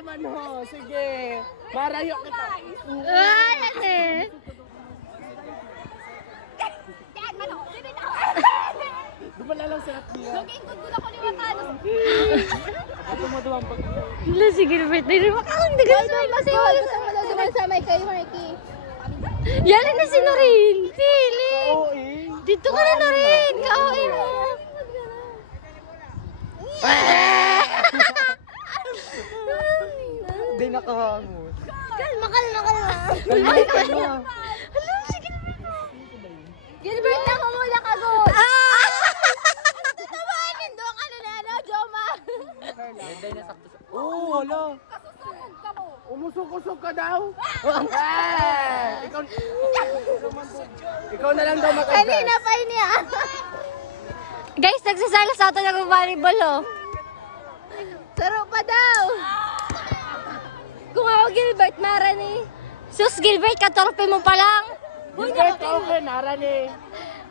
naman ho. Sige. Marayo kita. Ay, ate. Dumala lang sa niya. Wala, si Gilbert. Makakang dagal sa may kasi wala sa Duman-samay kayo, Marky. yan na si Norin. Pili. Oo eh. Dito ka na, Norin. Kauwi mo. Hindi nakahangot. Kalma, kalma, kalma. Kalma. Alam, si Gilbert. Gilbert, nakamula ka, God. Tatawanin doon ka na, Joma. Oo, wala. Kasusugod ka mo. Umusok-usok ka daw. Ikaw na lang daw mag-adjust. Kanina pa niya. Guys, nagsasala sa ato ng volleyball, oh. Saro pa daw. Kung ako, Gilbert, marani. Sus, Gilbert, katorpe mo pa lang. Gilbert, okay, narani.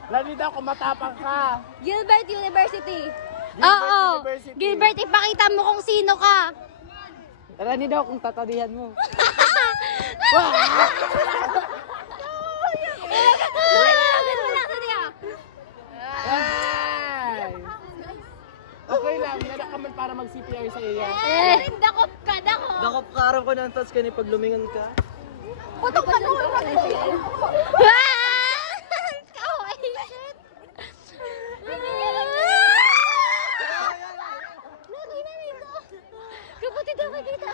Lalo daw kung matapang ka. Gilbert University. Oo. University. Gilbert, ipakita mo kung sino ka. Narani daw kung tatadihan mo. Ay! Okay lang, nanak ka man para mag-CPR sa iya. Dakop ka, dakop. Dakop ka araw ko ng touch ka ni pag lumingon ka. Putok pa doon. Kapatid daw kakita.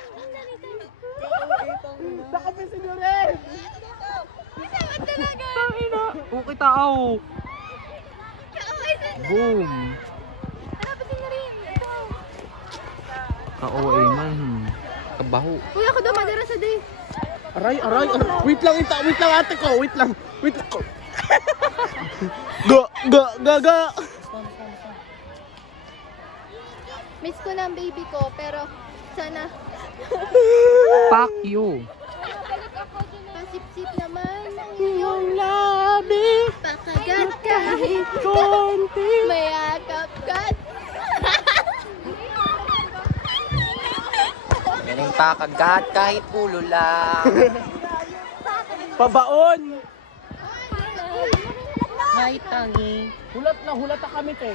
Dakopin si Nuren! Masakit talaga. Okay tao. Boom! Hanapin din na rin. Ka-OA man. Kabaho. Uy, ako daw madara sa day. Aray. Wait lang ate ko. Wait lang ko. Ga. Miss ko na ang baby ko, pero sana Fuck you. pasip-sip naman ang Yung labi. pakagat kahit Konti. mayakap ka. Galing pa kagat kahit ulo lang. Pabaon. Hi, Tangi. Hulat na kami te.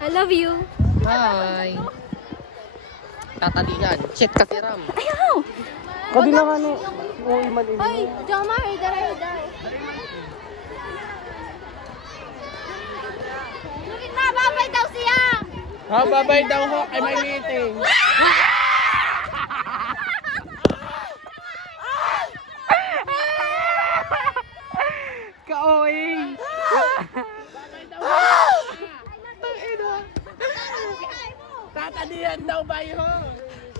I love you. Hi. Tatalihan. Shit kasi Ram. Kadi lang ano. Uy, man Hoy, Joma, hidar. Bakit nababay daw siya? Ha, babay daw ho. Ay may meeting. Ka-OA. Tatadihan daw ba yun?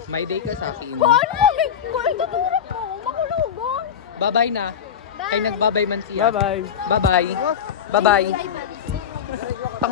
May day ka sa akin. Ano? Kung itutulak mo, makulugon. Bye-bye na. Kay nagbabay man siya. Bye-bye. Bye-bye. Bye-bye. Bye-bye.